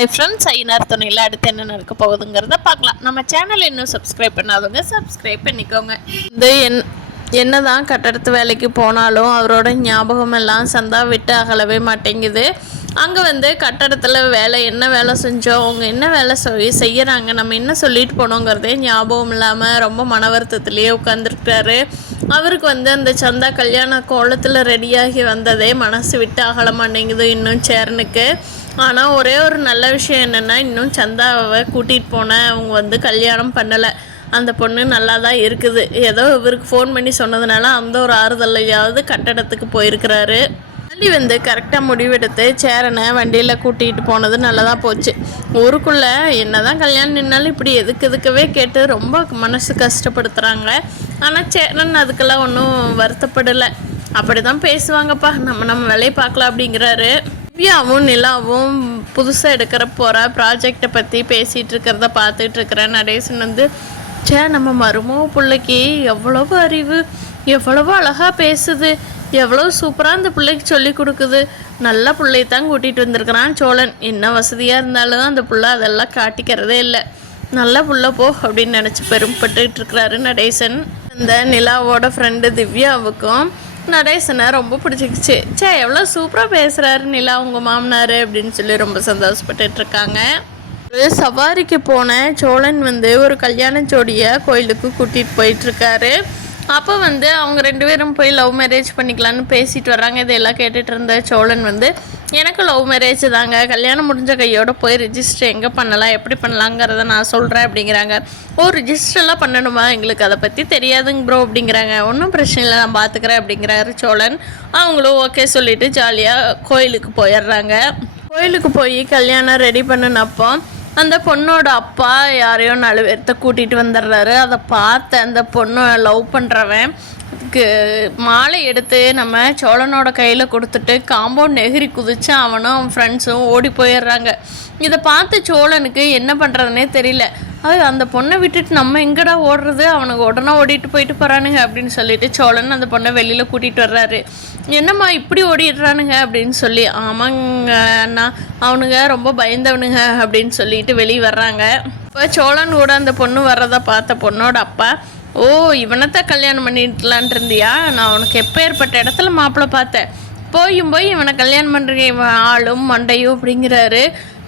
Hi friends, ஐநார் துணையில் அடுத்து என்ன நடக்க போகுதுங்கிறத பார்க்கலாம். நம்ம சேனல் இன்னும் சப்ஸ்கிரைப் பண்ணாதவங்க சப்ஸ்கிரைப் பண்ணிக்கோங்க. என்ன தான் கட்டடத்து வேலைக்கு போனாலும் அவரோட ஞாபகம் எல்லாம் சந்தா விட்டு அகலவே மாட்டேங்குது. அங்கே கட்டடத்தில் என்ன வேலை செஞ்சோம், அவங்க என்ன வேலை செய்கிறாங்க, நம்ம என்ன சொல்லிட்டு போனோங்கிறதே ஞாபகம் இல்லாமல் ரொம்ப மன வருத்தத்துலேயே உட்காந்துருக்காரு. அவருக்கு அந்த சந்தா கல்யாண கோலத்தில் ரெடியாகி வந்ததே மனசு விட்டு அகல மாட்டேங்குது இன்னும் சேரனுக்கு. ஆனால் ஒரே ஒரு நல்ல விஷயம் என்னென்னா, இன்னும் சந்தாவை கூட்டிகிட்டு போனேன் அவங்க கல்யாணம் பண்ணலை. அந்த பொண்ணு நல்லா தான் இருக்குது. ஏதோ இவருக்கு ஃபோன் பண்ணி சொன்னதுனால அந்த ஒரு ஆறுதலையாவது கட்டடத்துக்கு போயிருக்கிறாரு. வண்டி கரெக்டாக முடிவெடுத்து சேரனை வண்டியில் கூட்டிகிட்டு போனது நல்லதாக போச்சு. ஊருக்குள்ளே என்ன தான் கல்யாணம் நின்னாலும் இப்படி எதுக்கவே கேட்டு ரொம்ப மனசு கஷ்டப்படுத்துகிறாங்க. ஆனால் சேரன் அதுக்கெல்லாம் ஒன்றும் வருத்தப்படலை. அப்படி தான் பேசுவாங்கப்பா, நம்ம வேலையை பார்க்கலாம் அப்படிங்கிறாரு. திவ்யாவும் நிலாவும் புதுசாக எடுக்கிற போகிற ப்ராஜெக்டை பற்றி பேசிகிட்டு இருக்கிறத பார்த்துட்டு இருக்கிறேன். நடேசன் நம்ம மருமக பிள்ளைக்கு எவ்வளவு அறிவு, எவ்வளவு அழகாக பேசுது, எவ்வளோ சூப்பராக அந்த பிள்ளைக்கு சொல்லி கொடுக்குது. நல்ல பிள்ளை தான் கூட்டிகிட்டு வந்திருக்கிறான் சோழன். என்ன வசதியாக இருந்தாலும் அந்த பிள்ளை அதெல்லாம் காட்டிக்கிறதே இல்லை. நல்ல பிள்ளை போ அப்படின்னு நினச்சி பெருமைப்பட்டுக்கிட்டு இருக்கிறாரு நடேசன். இந்த நிலாவோட ஃப்ரெண்டு திவ்யாவுக்கும் நடேசனை ரொம்ப பிடிச்சிக்கிச்சு. எவ்வளோ சூப்பராக பேசுகிறாரு நிலா உங்கள் மாமனார் அப்படின்னு சொல்லி ரொம்ப சந்தோஷப்பட்டுட்டு இருக்காங்க. ஒரு சவாரிக்கு போன சோழன் ஒரு கல்யாண ஜோடியை கோயிலுக்கு கூட்டிகிட்டு போயிட்டுருக்காரு. அப்போ அவங்க ரெண்டு பேரும் போய் லவ் மேரேஜ் பண்ணிக்கலான்னு பேசிட்டு வர்றாங்க. இதெல்லாம் கேட்டுட்டு இருந்த சோழன் எனக்கு லவ் மேரேஜ் தாங்க, கல்யாணம் முடிஞ்ச கையோடு போய் ரிஜிஸ்டர் எங்கே பண்ணலாம், எப்படி பண்ணலாங்கிறத நான் சொல்கிறேன் அப்படிங்கிறாங்க. ரிஜிஸ்டர்லாம் பண்ணணுமா, எங்களுக்கு அதை பற்றி தெரியாதுங்க ப்ரோ அப்படிங்கிறாங்க. ஒன்றும் பிரச்சனை இல்லை, நான் பார்த்துக்கிறேன் அப்படிங்கிறாரு சோழன். அவங்களும் ஓகே சொல்லிவிட்டு ஜாலியாக கோயிலுக்கு போயிடுறாங்க. கோயிலுக்கு போய் கல்யாணம் ரெடி பண்ணினப்போ அந்த பொண்ணோட அப்பா யாரையோ 4 பேர்த்த கூட்டிகிட்டு வந்துடுறாரு. அதை பார்த்த அந்த பொண்ணு லவ் பண்ணுறவன் மாலை எடுத்து நம்ம சோழனோட கையில் கொடுத்துட்டு காம்பவுண்ட் எகிரி குதிச்சு அவனும் அவன் ஃப்ரெண்ட்ஸும் ஓடி போயிடுறாங்க. இதை பார்த்து சோழனுக்கு என்ன பண்ணுறதுனே தெரியல. அந்த பொண்ணை விட்டுட்டு நம்ம எங்கடா ஓடுறது, அவனுக்கு உடனே ஓடிட்டு போயிட்டு போகிறானுங்க அப்படின்னு சொல்லிட்டு சோழன் அந்த பொண்ணை வெளியில் கூட்டிகிட்டு வர்றாரு. என்னம்மா இப்படி ஓடிடுறானுங்க அப்படின்னு சொல்லி. ஆமாங்க அண்ணா, அவனுங்க ரொம்ப பயந்தவனுங்க அப்படின்னு சொல்லிட்டு வெளியே வர்றாங்க. இப்போ சோழன் கூட அந்த பொண்ணு வர்றதை பார்த்த பொண்ணோட அப்பா, இவனைத்தான் கல்யாணம் பண்ணிடலான் இருந்தியா, நான் உனக்கு எப்போ ஏற்பட்ட இடத்துல மாப்பிள்ளை பார்த்தேன், போய் இவனை கல்யாணம் பண்ணுறீங்க, இவன் ஆளும் மண்டையும் அப்படிங்கிறாரு.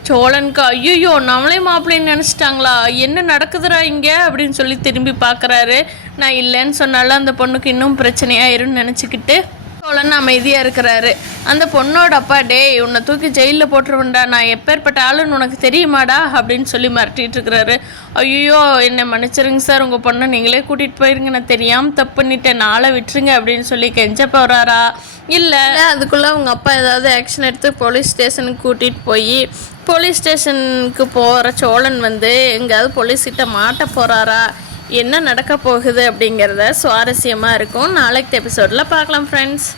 சோழனுக்கு ஐயோ நம்மளே மாப்பிள்ளைன்னு நினச்சிட்டாங்களா, என்ன நடக்குதுடா இங்கே அப்படின்னு சொல்லி திரும்பி பார்க்குறாரு. நான் இல்லைன்னு சொன்னாலும் அந்த பொண்ணுக்கு இன்னும் பிரச்சனையாயிருன்னு நினச்சிக்கிட்டு சோழன் அமைதியாக இருக்கிறாரு. அந்த பொண்ணோட அப்பா, உன்னை தூக்கி ஜெயிலில் போட்டுருவேன்டா, நான் எப்பேற்பட்ட ஆளுன்னு உனக்கு தெரியுமாடா அப்படின்னு சொல்லி மிரட்டிகிட்டு இருக்கிறாரு. ஐயோ என்னை மன்னிச்சிருங்க சார், உங்கள் பொண்ணை நீங்களே கூட்டிகிட்டு போயிருங்க, நான் தெரியாமல் தப்பு பண்ணிட்டேன், நாளை விட்டுருங்க அப்படின்னு சொல்லி கெஞ்ச போகிறாரா. இல்லை அதுக்குள்ளே அவங்க அப்பா ஏதாவது ஆக்ஷன் எடுத்து போலீஸ் ஸ்டேஷனுக்கு கூட்டிகிட்டு போய் போலீஸ் ஸ்டேஷனுக்கு போகிற சோழன் எங்கேயாவது போலீஸ்கிட்ட மாட்ட போகிறாரா, என்ன நடக்க போகுது அப்படிங்கிறத சுவாரஸ்யமாக இருக்கும். நாளைக்கு எபிசோடில் பார்க்கலாம் ஃப்ரெண்ட்ஸ்.